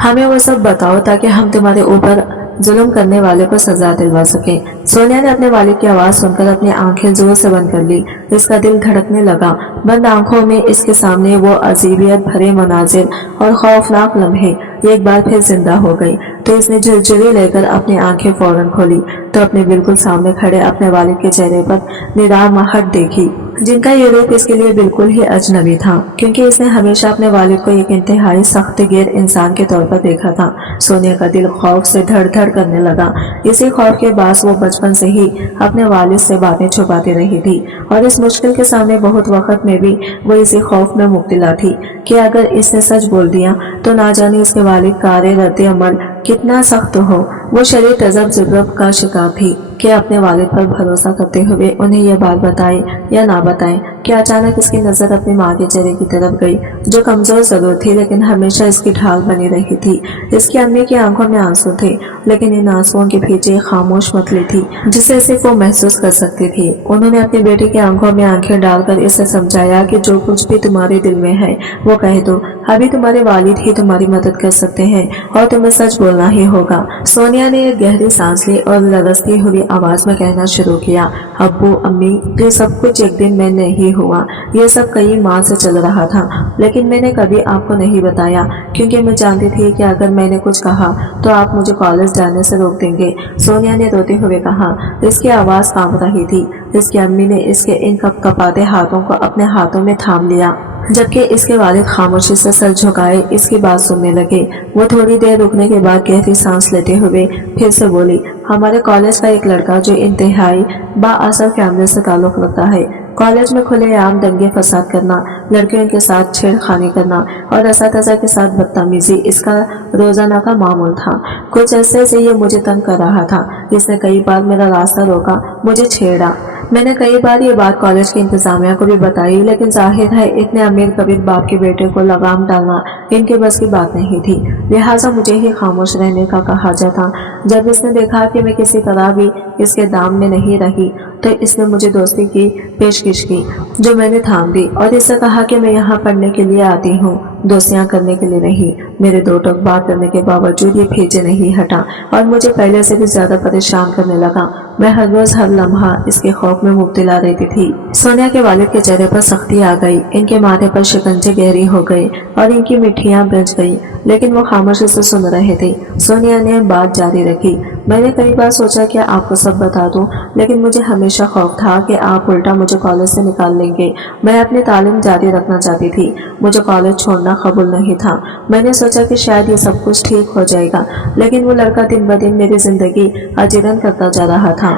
हमें वो सब बताओ ताकि हम तुम्हारे ऊपर जुल्म करने वाले को सजा दिलवा सके। सोनिया ने अपने वालिद की आवाज सुनकर अपनी आंखें जोर से बंद कर ली। इसका दिल धड़कने लगा। बंद आंखों में इसके सामने वो अजीबियत भरे मनाजिर और खौफनाक लम्हे एक बार फिर जिंदा हो गई। तो इसने झुरझुरी लेकर अपनी आंखें फौरन खोली तो अपने बिल्कुल सामने खड़े अपने वालिद के चेहरे पर निरामहट देखी, जिनका ये रूप इसके लिए बिल्कुल ही अजनबी था, क्योंकि इसने हमेशा अपने वालिद को एक इंतहाई सख्तगीर इंसान के तौर पर देखा था। सोनिया का दिल खौफ से धड़ धड़ करने लगा। इसी खौफ के बाद वो बचपन से ही अपने वालिद से बातें छुपाती रही थी और इस मुश्किल के सामने बहुत वक्त में भी वो इसी खौफ में मुब्तला थी कि अगर इसने सच बोल दिया तो ना जाने इसके वालिद का रद्द अमल कितना सख्त हो। वो शरीर तजब जुर्रब का शिकार थी कि अपने वालिद पर भरोसा करते हुए उन्हें यह बात बताए या ना बताए कि अचानक इसकी नजर अपनी माँ के चेहरे की तरफ गई, जो कमजोर जरूर थी लेकिन हमेशा इसकी ढाल बनी रही थी। इसकी अम्मी की आंखों में आंसू थे, लेकिन इन आंसुओं के पीछे खामोश मतली थी जिसे सिर्फ वो महसूस कर सकती थी। उन्होंने अपनी बेटी की आंखों में आंखें डालकर इसे समझाया कि जो कुछ भी तुम्हारे दिल में है वो कह दो, अभी तुम्हारे वालिद ही तुम्हारी मदद कर सकते हैं और तुम्हें सच बोलना ही होगा। सोनिया ने एक गहरी सांस ली और लरजती हुई आवाज में कहना शुरू किया, अब्बू अम्मी, ये सब कुछ एक दिन में नहीं हुआ। ये सब कई माह से चल रहा था, लेकिन मैंने कभी आपको नहीं बताया क्योंकि मैं जानती थी कि अगर मैंने कुछ कहा तो आप मुझे कॉलेज जाने से रोक देंगे। सोनिया ने रोते हुए कहा। इसकी आवाज कांप रही थी। इसकी अम्मी ने इसके इन कपकपाते हाथों को अपने हाथों में थाम लिया, जबकि इसके वालिद खामोशी से सर झुकाए इसकी बात सुनने लगे। वो थोड़ी देर रुकने के बाद गहरी सांस लेते हुए फिर से बोली, हमारे कॉलेज का एक लड़का जो इंतहाई बाअसर फैमिली से ताल्लुक रखता है, कॉलेज में खुलेआम दंगे फसाद करना, लड़कियों के साथ छेड़खानी करना और असातिज़ा के साथ बदतमीजी इसका रोजाना का मामूल था। कुछ अरसे से ये मुझे तंग कर रहा था। इसने कई बार मेरा रास्ता रोका, मुझे छेड़ा। मैंने कई बार ये बात कॉलेज की इंतजामिया को भी बताई, लेकिन जाहिर है इतने अमीर कबीर बाप के बेटे को लगाम डालना इनके बस की बात नहीं थी, लिहाजा मुझे ही खामोश रहने का कहा जाता। जब इसने देखा कि मैं किसी तरह भी इसके दाम में नहीं रही तो इसने मुझे दोस्ती की पेशकश की, जो मैंने थाम दी और इससे कहा कि मैं यहाँ पढ़ने के लिए आती हूँ। दोस्तियां करने के लिए नहीं। मेरे दो टोक बात करने के बावजूद ये पीछे नहीं हटा और मुझे पहले से भी ज्यादा परेशान करने लगा। मैं हर रोज हर लम्हा इसके खौफ में मुब्तला रहती थी। सोनिया के वालिद के चेहरे पर सख्ती आ गई, इनके माथे पर शिकंजे गहरी हो गए और इनकी मिठियां बज गई, लेकिन वो खामोशी से सुन रहे थे। सोनिया ने बात जारी रखी, मैंने कई बार सोचा कि आपको सब बता दूं, लेकिन मुझे हमेशा खौफ था कि आप उल्टा मुझे कॉलेज से निकाल लेंगे। मैं अपनी तालीम जारी रखना चाहती थी, मुझे कॉलेज छोड़ना कबूल नहीं था। मैंने सोचा कि शायद ये सब कुछ ठीक हो जाएगा, लेकिन वो लड़का दिन ब दिन मेरी जिंदगी अजीरन करता जा रहा था।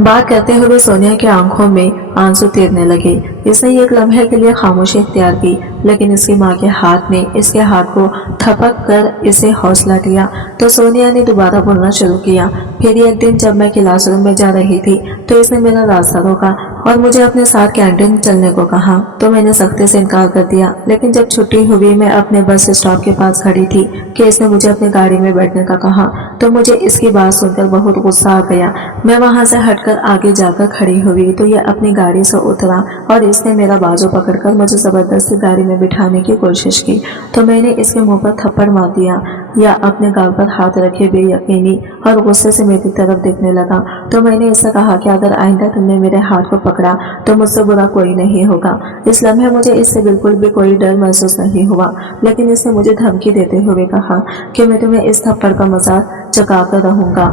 बात करते हुए सोनिया की आंखों में आंसू तैरने लगे। इसने एक लम्हे के लिए खामोशी इख्तियार की, लेकिन इसकी माँ के हाथ ने इसके हाथ को थपक कर इसे हौसला दिया तो सोनिया ने दोबारा बोलना शुरू किया। फिर एक दिन जब मैं क्लासरूम में जा रही थी तो इसने मेरा रास्ता रोका और मुझे अपने साथ कैंटीन चलने को कहा, तो मैंने सख्ती से इनकार कर दिया। लेकिन जब छुट्टी हुई, मैं अपने बस स्टॉप के पास खड़ी थी कि इसने मुझे अपनी गाड़ी में बैठने का कहा, तो मुझे इसकी बात सुनकर बहुत गुस्सा आ गया। मैं वहां से हटकर आगे जाकर खड़ी हुई तो यह अपनी गाड़ी से उतरा और इसने मेरा बाजू पकड़कर मुझे जबरदस्ती गाड़ी में बिठाने की कोशिश की, तो मैंने इसके मुंह पर थप्पड़ मार दिया। या अपने गाल पर हाथ रखे बेयकीनी और गुस्से से मेरी तरफ देखने लगा, तो मैंने इससे कहा कि अगर आइंदा तुमने मेरे हाथ को पकड़ा तो मुझसे बुरा कोई नहीं होगा। इस लम्हे मुझे इससे बिल्कुल भी कोई डर महसूस नहीं हुआ, लेकिन इसने मुझे धमकी देते हुए कहा कि मैं तुम्हें इस थप्पड़ का मजाक चकाकर रहूंगा।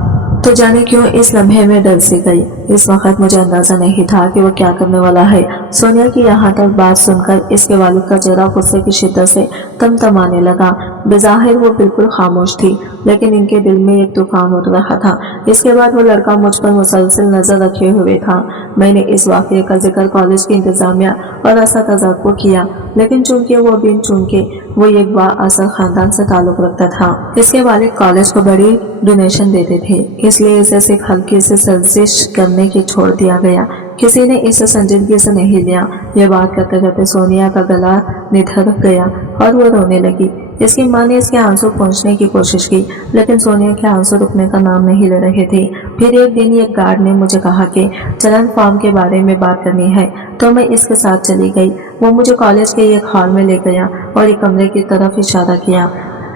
तो जाने क्यों इस लम्हे में डर सी गई। इस वक्त मुझे अंदाजा नहीं था कि वो क्या करने वाला है। सोनिया की यहाँ तक बात सुनकर इसके वालिद का चेहरा गुस्से की शिद्दत से तमतमाने लगा। बेज़ाहिर वो बिल्कुल खामोश थी, लेकिन इनके दिल में एक तूफान उठ रहा था। इसके बाद वो लड़का मुझ पर मुसलसल नजर रखे हुए था। मैंने इस वाक़ये का जिक्र कॉलेज की इंतजामिया और असातिज़ा को किया, लेकिन चूंकि वो बिन चूंकि वो एक बाअसर खानदान से ताल्लुक रखता था। इसके वालिद कॉलेज को बड़ी डोनेशन देते थे, इसलिए इसे सिर्फ हल्की से साजिश करने की छोड़ दिया गया। किसी ने इसे संजीदगी से नहीं लिया। ये बात करते करते सोनिया का गला निथर गया और वो रोने लगी। इसकी मां ने इसके आंसू पोंछने की कोशिश की, लेकिन सोनिया के आंसू रुकने का नाम नहीं ले रहे थे। फिर एक दिन एक गार्ड ने मुझे कहा कि चलन फॉर्म के बारे में बात करनी है, तो मैं इसके साथ चली गई। वो मुझे कॉलेज के एक हॉल में ले गया और एक कमरे की तरफ इशारा किया।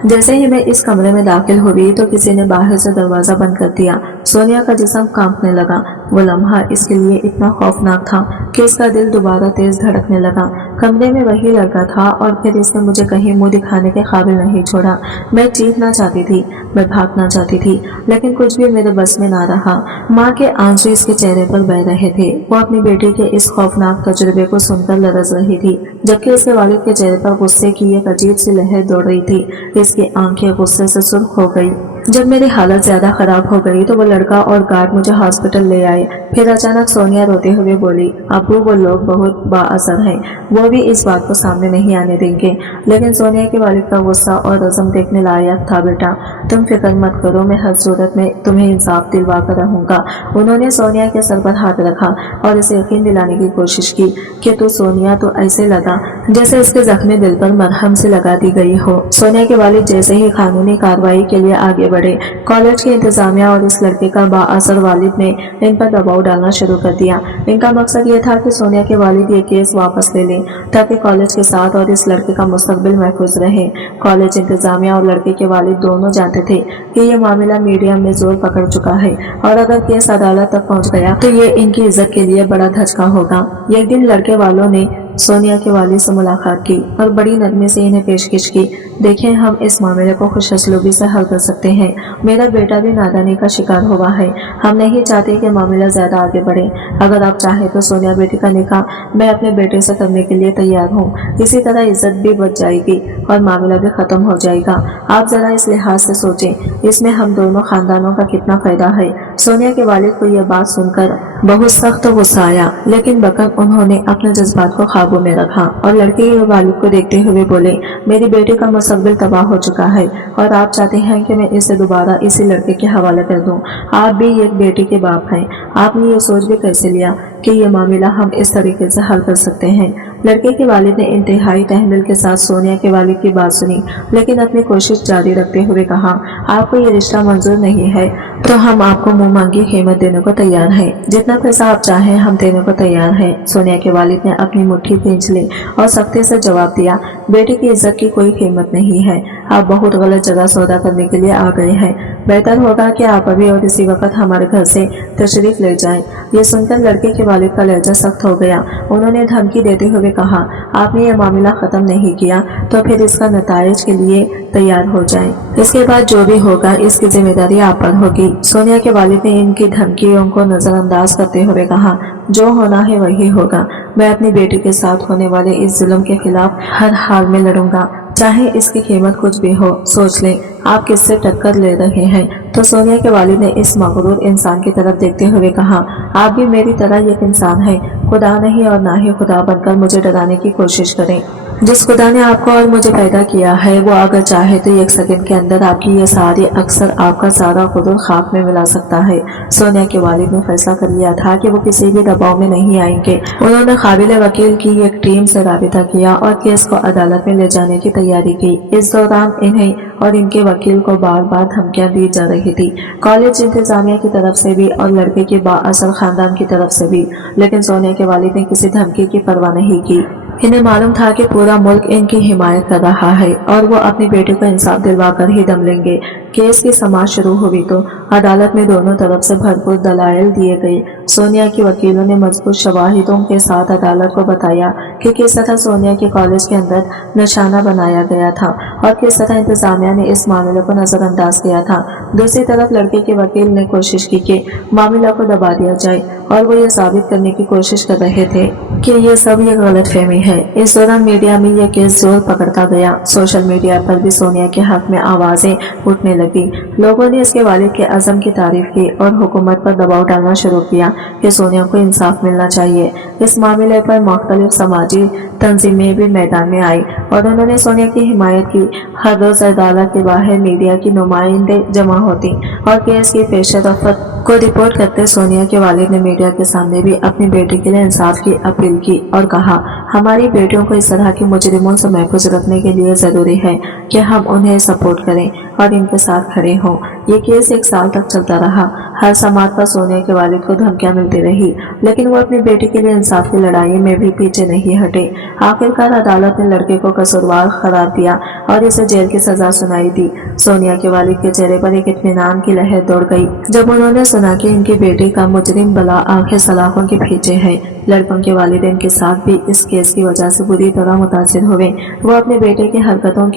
जैसे ही मैं इस कमरे में दाखिल हुई तो किसी ने बाहर से दरवाजा बंद कर दिया। सोनिया का जिस्म कांपने लगा। वो लम्हा इसके लिए इतना खौफनाक था कि इसका दिल दोबारा तेज धड़कने लगा। कमरे में वही लड़का था और फिर इसने मुझे कहीं मुंह दिखाने के काबिल नहीं छोड़ा। मैं चीखना चाहती थी, मैं भागना चाहती थी, लेकिन कुछ भी मेरे बस में ना रहा। माँ के आंसू इसके चेहरे पर बह रहे थे। वो अपनी बेटी के इस खौफनाक तजुर्बे को सुनकर लरज रही थी, जबकि इसके वालिद के चेहरे पर गुस्से की एक अजीब सी लहर दौड़ रही थी। इसकी आंखें गुस्से से सुर्ख हो गई। जब मेरी हालत ज्यादा खराब हो गई तो वो लड़का और गार्ड मुझे हॉस्पिटल ले आए। फिर अचानक सोनिया रोते हुए बोली, अबू वो लोग बहुत बाअसर हैं, वो भी इस बात को सामने नहीं आने देंगे। लेकिन सोनिया के वालिद का गुस्सा और रज़म देखने लायक था। बेटा तुम फिक्र मत करो, मैं हर सूरत में तुम्हें इंसाफ दिलवा कर रहूंगा। उन्होंने सोनिया के सर पर हाथ रखा और इसे यकीन दिलाने की कोशिश की कि तो सोनिया तो ऐसे लगा जैसे इसके जख्मी दिल पर मरहम से लगा दी गई हो। सोनिया के वालिद जैसे ही कानूनी कार्रवाई के लिए आगे बढ़े, कॉलेज की इंतजामिया और इस लड़के का बाअसर वालिद ने इन पर दबाव डालना शुरू कर दिया। इनका मकसद ये था कि सोनिया के वालिद ये केस वापस ले लें ताकि कॉलेज के साथ और इस लड़के का मुस्तकबिल महफूज रहे। कॉलेज इंतजामिया और लड़के के वालिद दोनों जानते थे कि ये मामला मीडिया में जोर पकड़ चुका है और अगर केस अदालत तक पहुंच गया तो ये इनकी इज्जत के लिए बड़ा धचका होगा। एक दिन लड़के वालों ने सोनिया के वालिद से मुलाकात की और बड़ी नरमी से इन्हें पेशकश की, देखें हम इस मामले को खुशअस्लूबी से हल कर सकते हैं। मेरा बेटा भी नादानी का शिकार हुआ है, हम नहीं चाहते कि मामला ज्यादा आगे बढ़े। अगर आप चाहें तो सोनिया बेटी का निकाह मैं अपने बेटे से करने के लिए तैयार हूँ। इसी तरह इज्जत भी बच जाएगी और मामला भी खत्म हो जाएगा। आप जरा इस लिहाज से सोचें, इसमें हम दोनों खानदानों का कितना फायदा है। सोनिया के वालिद को यह बात सुनकर बहुत सख्त गुस्सा आया, लेकिन बकम उन्होंने अपने जज्बात को काबू में रखा और लड़के के वालिद को देखते हुए बोले, मेरी बेटी का मुस्तकबिल तबाह हो चुका है और आप चाहते हैं कि मैं इसे दोबारा इसी लड़के के हवाले कर दूं। आप भी एक बेटी के बाप हैं, आपने ये सोच भी कैसे लिया कि ये मामला हम इस तरीके से हल कर सकते हैं। लड़के के वालिद ने इंतहाई तहम्मुल के साथ सोनिया के वालिद की बात सुनी, लेकिन अपनी कोशिश जारी रखते हुए कहा, आपको ये रिश्ता मंजूर नहीं है तो हम आपको मुंह मांगी कीमत देने को तैयार हैं। जितना पैसा आप चाहें हम देने को तैयार हैं। सोनिया के वालिद ने अपनी मुट्ठी खींच ली और सख्ती से जवाब दिया, बेटी की इज्जत की कोई कीमत नहीं है। आप बहुत गलत जगह सौदा करने के लिए आ गए हैं। बेहतर होगा कि आप अभी और इसी वक्त हमारे घर से तशरीफ ले जाएं। ये सुनकर लड़के के वालिद का लहजा सख्त हो गया। उन्होंने धमकी देते हुए कहा, आपने ये मामला खत्म नहीं किया तो फिर इसका नताइज के लिए तैयार हो जाएं। इसके बाद जो भी होगा इसकी जिम्मेदारी आप पर होगी। सोनिया के वालिद ने इनकी धमकियों को नजरअंदाज करते हुए कहा, जो होना है वही होगा। मैं अपनी बेटी के साथ होने वाले इस जुल्म के खिलाफ हर हाल में लड़ूंगा, चाहे इसकी कीमत कुछ भी हो। सोच लें आप किससे टक्कर ले रहे हैं। तो सोनिया के वालिद ने इस मगरूर इंसान की तरफ देखते हुए कहा, आप भी मेरी तरह एक इंसान हैं। खुदा नहीं और ना ही खुदा बनकर मुझे डराने की कोशिश करें। जिस खुदा ने आपको और मुझे पैदा किया है वो अगर चाहे तो एक सेकंड के अंदर आपकी ये सारी अक्सर आपका सारा गुरूर खाक में मिला सकता है। सोनिया के वालिद ने फैसला कर लिया था कि वो किसी भी दबाव में नहीं आएंगे। उन्होंने काबिल वकील की एक टीम से राबिता किया और केस को अदालत में ले जाने की तैयारी की। इस दौरान इन्हें और इनके वकील को बार बार धमकियां दी जा रही थी, कॉलेज इंतजामिया की तरफ से भी और लड़के के बाअसर खानदान की तरफ से भी। लेकिन सोनिया के वालिद ने किसी धमकी की परवाह नहीं की। इन्हें मालूम था कि पूरा मुल्क इनकी हिमायत कर रहा है और वो अपनी बेटी को इंसाफ दिलवा कर ही दम लेंगे। केस की समाअत शुरू हुई तो अदालत में दोनों तरफ से भरपूर दलाइल दिए गए। सोनिया की वकीलों ने मजबूत शवाहिदों के साथ अदालत को बताया कि किस तरह सोनिया के कॉलेज के अंदर निशाना बनाया गया था और किस तरह इंतजामिया ने इस मामले को नजरअंदाज किया था। दूसरी तरफ लड़के के वकील ने कोशिश की कि मामला को दबा दिया जाए और वो ये साबित करने की कोशिश कर रहे थे कि ये सब एक गलतफहमी है। इस दौरान मीडिया में यह केस जोर पकड़ता गया। सोशल मीडिया पर भी सोनिया के हक में आवाजें उठने लगी। लोगों ने इसके वालिद के अज़म की तारीफ की और हुकूमत पर दबाव डालना शुरू किया कि सोनिया को इंसाफ मिलना चाहिए। इस मामले पर मुख्तलिफ समाजी तंजीमें भी मैदान में आई और उन्होंने सोनिया की हिमायत की। हर रोज अदालत के बाहर मीडिया की नुमाइंदे जमा होती और केस की पेशरफ्त को रिपोर्ट करते। सोनिया के वालिद ने मीडिया के सामने भी अपनी बेटी के लिए इंसाफ की अपील की और कहा, हमारी बेटियों को इस तरह के मुजरिमों से महफूज रखने के लिए जरूरी है कि हम उन्हें सपोर्ट करें और इनके साथ खड़े हों। ये केस 1 साल तक चलता रहा। हर समात पर सोनिया के वालिद को धमकियां मिलती रही, लेकिन वो अपनी बेटी के लिए इंसाफ की लड़ाई में भी पीछे नहीं हटे। आखिरकार अदालत ने लड़के को कसूरवार करार दिया और इसे जेल की सजा सुनाई दी। सोनिया के वालिद के चेहरे पर एक इत्मीनान की लहर दौड़ गई जब उन्होंने सुना कि इनकी बेटी का मुजरिम बला आखिर सलाखों के पीछे है। लड़कों के वालिदैन के साथ भी इस केस की वजह से बुरी तरह मुतासिर हुए। वो अपने बेटे की हरकतों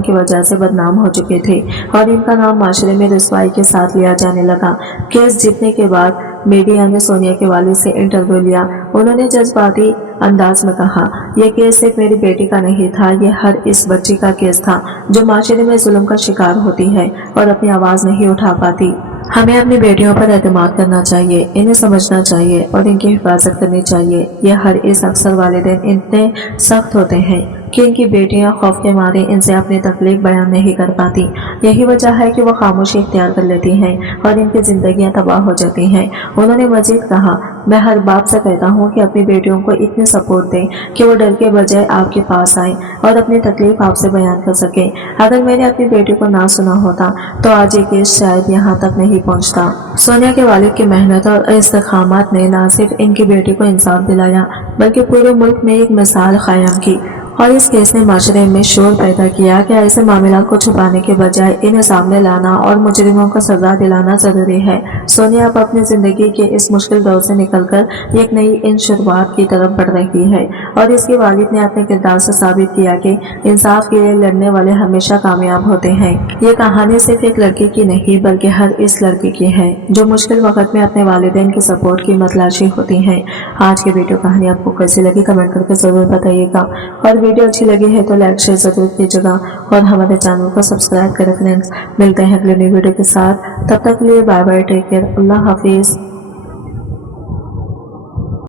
की वजह से बदनाम हो चुके थे और इनका नाम माशरे में रुसवाई के साथ लिया जाने लगा। केस जीतने के बाद मीडिया ने सोनिया के वालिद से इंटरव्यू लिया। उन्होंने जज्बाती अंदाज में कहा, यह केस सिर्फ मेरी बेटी का नहीं था, यह हर इस बच्ची का केस था जो माशरे में जुल्म का शिकार होती है और अपनी आवाज नहीं उठा पाती। हमें अपनी बेटियों पर एतमाद करना चाहिए, इन्हें समझना चाहिए और इनकी हिफाजत करनी चाहिए। यह हर इस अक्सर वालिदैन इतने सख्त होते हैं कि इनकी बेटियां खौफ के मारे इनसे अपनी तकलीफ बयान नहीं कर पाती। यही वजह है कि वो खामोशी इख्तियार कर लेती हैं और इनकी जिंदगियां तबाह हो जाती हैं। उन्होंने मजीद कहा, मैं हर बाप से कहता हूँ कि अपनी बेटियों को इतनी सपोर्ट दें कि वो डर के बजाय आपके पास आएं और अपनी तकलीफ आपसे बयान कर सकें। अगर मैंने अपनी बेटी को ना सुना होता तो आज ये केस शायद यहाँ तक नहीं पहुँचता। सोनिया के वालिद की मेहनत और इस्तेकामत ने न सिर्फ इनकी बेटी को इंसाफ दिलाया बल्कि पूरे मुल्क में एक मिसाल कायम की और इस केस ने माशरे में शोर पैदा किया कि ऐसे मामला को छुपाने के बजाय इन्हें सामने लाना और मुजरिमों को सजा दिलाना जरूरी है। सोनिया अब अपनी जिंदगी के इस मुश्किल दौर से निकलकर एक नई इन शुरुआत की तरफ बढ़ रही है और इसके वालिद ने अपने किरदार से साबित किया कि इंसाफ के लिए लड़ने वाले हमेशा कामयाब होते हैं। ये कहानी सिर्फ एक लड़की की नहीं बल्कि हर इस लड़की की है जो मुश्किल वक्त में अपने वालिदैन की सपोर्ट की मतलाशी होती है। आज की वीडियो कहानी आपको कैसी लगी कमेंट करके जरूर बताइएगा और वीडियो अच्छी लगी है तो लाइक शेयर जरूर कीजिएगा और हमारे चैनल को सब्सक्राइब करें फ्रेंड्स। मिलते हैं अगले न्यू वीडियो के साथ, तब तक के लिए बाय बाय, टेक केयर, अल्लाह हाफिज।